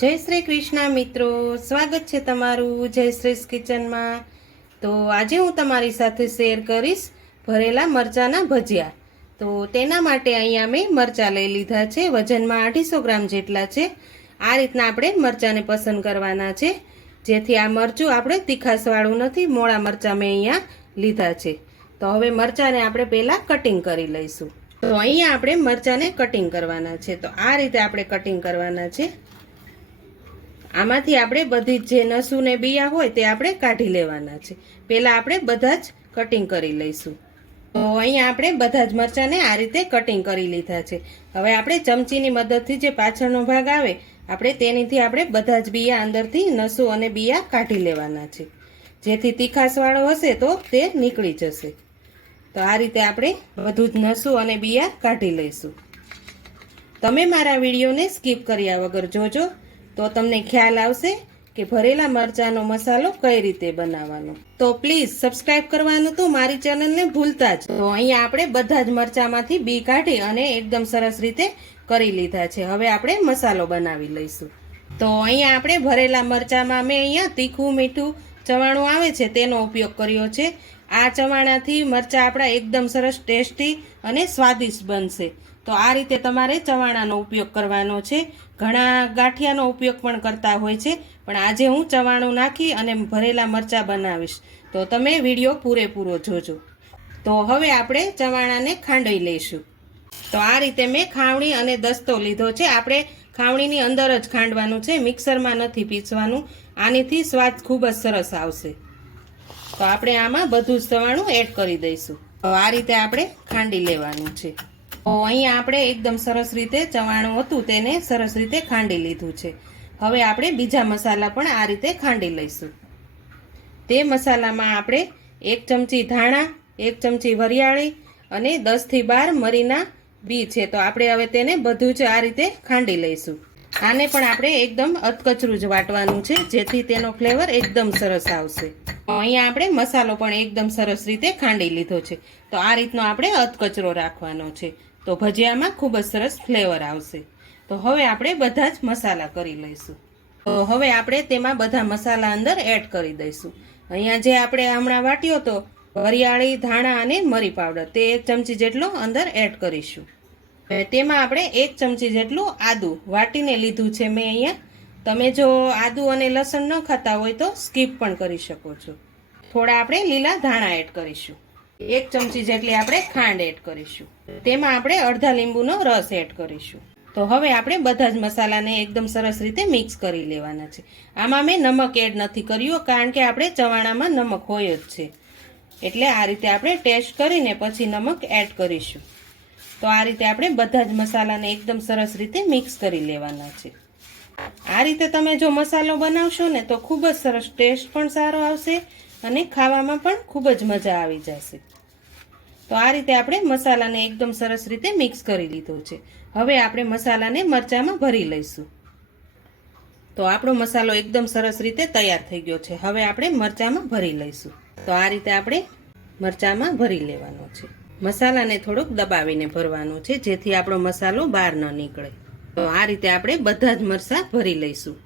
જય શ્રી કૃષ્ણ મિત્રો, સ્વાગત છે તમારું જય શ્રી કિચનમાં. તો આજે હું તમારી સાથે શેર કરીશ ભરેલા મરચાના ભજીયા. તો તેના માટે અહીંયા મેં મરચાં લઈ લીધા છે, વજનમાં અઢીસો ગ્રામ જેટલા છે. આ રીતના આપણે મરચાંને પસંદ કરવાના છે. જેથી આ મરચું આપણે તીખાસવાળું નથી, મોળા મરચાં મેં અહીંયા લીધા છે. તો હવે મરચાંને આપણે પહેલાં કટિંગ કરી લઈશું. તો અહીંયા આપણે મરચાંને કટિંગ કરવાના છે. તો આ રીતે આપણે કટિંગ કરવાના છે. આમાંથી આપણે બધી જ જે નસું ને બિયા હોય તે આપણે કાઢી લેવાના છે. પહેલાં આપણે બધા જ કટિંગ કરી લઈશું. તો અહીંયા આપણે બધા જ મરચાંને આ રીતે કટિંગ કરી લીધા છે. હવે આપણે ચમચીની મદદથી જે પાછળનો ભાગ આવે, આપણે તેનીથી આપણે બધા જ બિયા અંદરથી નસું અને બિયા કાઢી લેવાના છે. જેથી તીખાસવાળો હશે તો તે નીકળી જશે. તો આ રીતે આપણે બધું જ નસું અને બિયા કાઢી લઈશું. તમે મારા વિડીયોને સ્કીપ કર્યા વગર જોજો. તો તમને ખ્યાલ આવશે કે ભરેલા મરચાંનો મસાલો કઈ રીતે બનાવવાનો. તો પ્લીઝ સબસ્ક્રાઇબ કરવાનું તો મારી ચેનલને ભૂલતા જ. તો અહીંયા આપણે બધા જ મરચાંમાંથી બી કાઢી અને એકદમ સરસ રીતે કરી લીધા છે. હવે આપણે મસાલો બનાવી લઈશું. તો અહીંયા આપણે ભરેલા મરચાંમાં મેં અહીંયા તીખું મીઠું ચવાણું આવે છે તેનો ઉપયોગ કર્યો છે. આ ચવાણાથી મરચાં આપણા એકદમ સરસ ટેસ્ટી અને સ્વાદિષ્ટ બનશે. તો આ રીતે તમારે ચવાણાનો ઉપયોગ કરવાનો છે. ઘણા ગાંઠિયાનો ઉપયોગ પણ કરતા હોય છે. પણ આજે હું ચવાણું નાખી અને ભરેલા મરચાં બનાવીશ. તો તમે વીડિયો પૂરેપૂરો જોજો. તો હવે આપણે ચવાણાને ખાંડી લઈશું. તો આ રીતે મેં ખાવણી અને દસ્તો લીધો છે. આપણે ખાવણીની અંદર જ ખાંડવાનું છે. મિક્સરમાં નથી પીસવાનું. આનીથી સ્વાદ ખૂબ જ સરસ આવશે. તો આપણે આમાં બધું જ ચવાણું એડ કરી દઈશું. તો આ રીતે આપણે ખાંડી લેવાનું છે. અહીંયા આપણે એકદમ સરસ રીતે ચવાણું હતું તેને સરસ રીતે ખાંડી લીધું છે. હવે આપણે બીજા મસાલા પણ આ રીતે ખાંડી લઈશું. તે મસાલામાં આપણે એક ચમચી ધાણા, એક ચમચી વરિયાળી અને દસથી બાર મરીના બી છે. તો આપણે હવે તેને બધું જ આ રીતે ખાંડી લઈશું. આને પણ આપણે એકદમ અધકચરું જ વાટવાનું છે, જેથી તેનો ફ્લેવર એકદમ સરસ આવશે. અહીંયા આપણે મસાલો પણ એકદમ સરસ રીતે ખાંડી લીધો છે. તો આ રીતનો આપણે અધકચરો રાખવાનો છે. તો ભજીયામાં ખૂબ જ સરસ ફ્લેવર આવશે. તો હવે આપણે બધા જ મસાલા કરી લઈશું. તો હવે આપણે તેમાં બધા મસાલા અંદર એડ કરી દઈશું. અહીંયા જે આપણે હમણાં વાટ્યો હતો વરિયાળી, ધાણા અને મરી પાવડર, તે એક ચમચી જેટલો અંદર એડ કરીશું. તેમાં આપણે એક ચમચી જેટલું આદું વાટીને લીધું છે મેં અહીંયા. તમે જો આદું અને લસણ ન ખાતા હોય તો સ્કીપ પણ કરી શકો છો. થોડા આપણે લીલા ધાણા એડ કરીશું. એક ચમચી જેટલી આપણે ખાંડ એડ કરીશું. તેમાં આપણે અડધા લીંબુનો રસ એડ કરીશું. તો હવે આપણે બધા જ મસાલાને એકદમ સરસ રીતે મિક્સ કરી લેવાના છે. આમાં મેં નમક એડ નથી કર્યું, કારણ કે આપણે ચવાણામાં નમક હોય જ છે. એટલે આ રીતે આપણે ટેસ્ટ કરીને પછી નમક એડ કરીશું. તો આ રીતે આપણે બધા જ મસાલાને એકદમ સરસ રીતે મિક્સ કરી લેવાના છે. આ રીતે તમે જો મસાલો બનાવશો ને તો ખૂબ જ સરસ ટેસ્ટ પણ સારો આવશે. અને ખાવામાં પણ ખૂબ જ મજા આવી જશે. તો આ રીતે આપણે મસાલાને એકદમ સરસ રીતે મિક્સ કરી લીધો છે. હવે આપણે મસાલાને મરચાંમાં ભરી લઈશું. તો આપણો મસાલો એકદમ સરસ રીતે તૈયાર થઈ ગયો છે. હવે આપણે મરચાંમાં ભરી લઈશું. તો આ રીતે આપણે મરચાંમાં ભરી લેવાનો છે. મસાલાને થોડોક દબાવીને ભરવાનો છે, જેથી આપણો મસાલો બહાર ન નીકળે. તો આ રીતે આપણે બધા જ મરચાં ભરી લઈશું.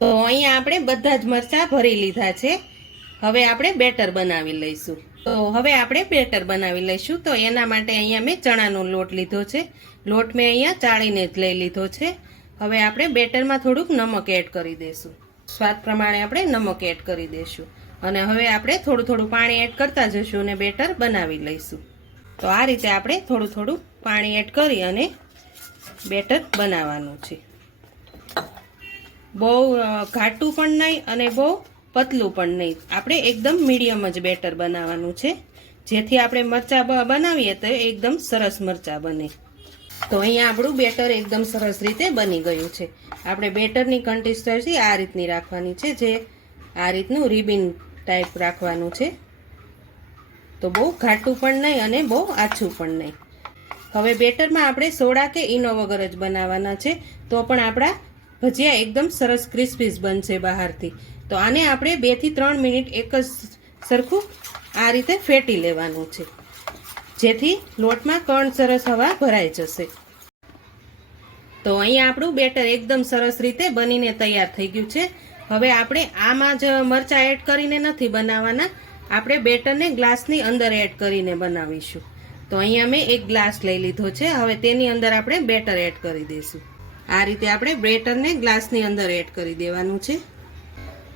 તો અહીંયા આપણે બધા જ મરચાં ભરી લીધા છે. હવે આપણે બેટર બનાવી લઈશું. તો હવે આપણે બેટર બનાવી લઈશું. તો એના માટે અહીંયા મેં ચણાનો લોટ લીધો છે. લોટ મેં અહીંયા ચાળીને જ લઈ લીધો છે. હવે આપણે બેટરમાં થોડુંક નમક એડ કરી દઈશું. સ્વાદ પ્રમાણે આપણે નમક એડ કરી દઈશું. અને હવે આપણે થોડું થોડું પાણી એડ કરતા જઈશું અને બેટર બનાવી લઈશું. તો આ રીતે આપણે થોડું થોડું પાણી એડ કરી અને બેટર બનાવવાનું છે. બહુ ઘાટું પણ નહીં અને બહુ પતલું પણ નહીં. આપણે એકદમ મીડિયમ જ બેટર બનાવવાનું છે. જેથી આપણે મરચાં બનાવીએ તો એકદમ સરસ મરચાં બને. તો અહીંયા આપણું બેટર એકદમ સરસ રીતે બની ગયું છે. આપણે બેટરની કન્સિસ્ટન્સી આ રીતની રાખવાની છે, જે આ રીતનું રિબિન ટાઈપ રાખવાનું છે. તો બહુ ઘાટું પણ નહીં અને બહુ આછું પણ નહીં. હવે બેટરમાં આપણે સોડા કે ઈનો વગર જ બનાવવાના છે. તો પણ આપણા ભજીયા એકદમ સરસ ક્રિસ્પીસ બનશે બહારથી. તો આને આપણે બેથી ત્રણ મિનિટ એક જ સરખું આ રીતે ફેટી લેવાનું છે. જેથી લોટમાં કણ સરસ હવા ભરાઈ જશે. તો અહીંયા આપણું બેટર એકદમ સરસ રીતે બનીને તૈયાર થઈ ગયું છે. હવે આપણે આમાં જ મરચાં એડ કરીને નથી બનાવવાના. આપણે બેટરને ગ્લાસની અંદર એડ કરીને બનાવીશું. તો અહીંયા મેં એક ગ્લાસ લઈ લીધો છે. હવે તેની અંદર આપણે બેટર એડ કરી દઈશું. આ રીતે આપણે બેટરને ગ્લાસની અંદર એડ કરી દેવાનું છે.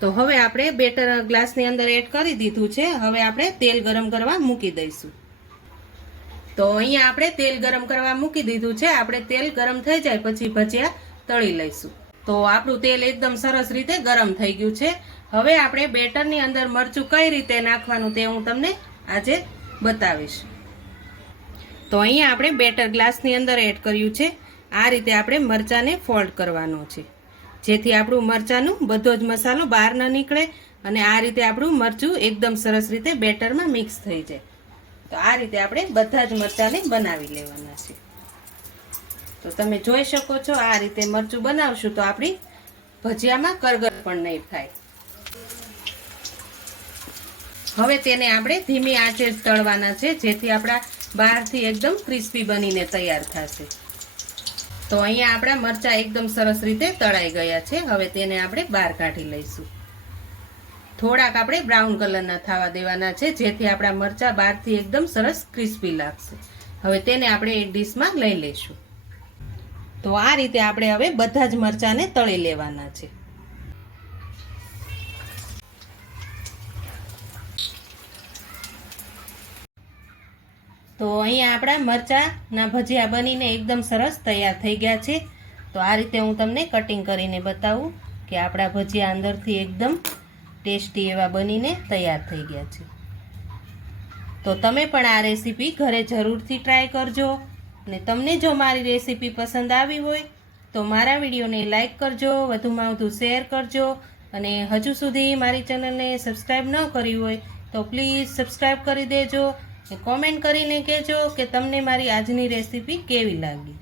તો હવે આપણે બેટર ગ્લાસની અંદર એડ કરી દીધું છે. હવે આપણે તેલ ગરમ કરવા મૂકી દઈશું. તો અહીંયા આપણે તેલ ગરમ કરવા મૂકી દીધું છે. આપણે તેલ ગરમ થઈ જાય પછી ભજીયા તળી લઈશું. તો આપણું તેલ એકદમ સરસ રીતે ગરમ થઈ ગયું છે. હવે આપણે બેટરની અંદર મરચું કઈ રીતે નાખવાનું તે હું તમને આજે બતાવીશ. તો અહીંયા આપણે બેટર ગ્લાસની અંદર એડ કર્યું છે. આ રીતે આપણે મરચાંને ફોલ્ડ કરવાનો છે. જેથી આપણું મરચાંનું બધો જ મસાલો બહાર ન નીકળે અને આ રીતે આપણું મરચું એકદમ સરસ રીતે બેટરમાં મિક્સ થઈ જાય. તો આ રીતે આપણે બધા જ મરચાંને બનાવી લેવાના છે. તો તમે જોઈ શકો છો આ રીતે મરચું બનાવશું તો આપણી ભજીયામાં કરગર પણ નહીં થાય. હવે તેને આપણે ધીમી આંચે તળવાના છે જેથી આપણા બહારથી એકદમ ક્રિસ્પી બનીને તૈયાર થશે. તો અહીંયા આપણા મરચાં એકદમ સરસ રીતે તળાઈ ગયા છે. હવે તેને આપણે બહાર કાઢી લઈશું. થોડાક આપણે બ્રાઉન કલરના થવા દેવાના છે, જેથી આપણા મરચાં બહારથી એકદમ સરસ ક્રિસ્પી લાગશે. હવે તેને આપણે એક ડીશમાં લઈ લઈશું. તો આ રીતે આપણે હવે બધા જ મરચાંને તળી લેવાના છે. તો અહીંયા આપણા મરચાંના ભજીયા બનીને એકદમ સરસ તૈયાર થઈ ગયા છે. તો આ રીતે હું તમને કટિંગ કરીને બતાવું કે આપણા ભજીયા અંદરથી એકદમ ટેસ્ટી એવા બનીને તૈયાર થઈ ગયા છે. તો તમે પણ આ રેસીપી ઘરે જરૂરથી ટ્રાય કરજો અને તમને જો મારી રેસીપી પસંદ આવી હોય તો મારા વિડીયોને લાઇક કરજો, વધુમાં વધુ શેર કરજો અને હજુ સુધી મારી ચેનલને સબસ્ક્રાઈબ ન કરી હોય તો પ્લીઝ સબસ્ક્રાઈબ કરી દેજો કોમેન્ટ કરીને કહેજો કે તમને મારી આજની રેસીપી કેવી લાગી?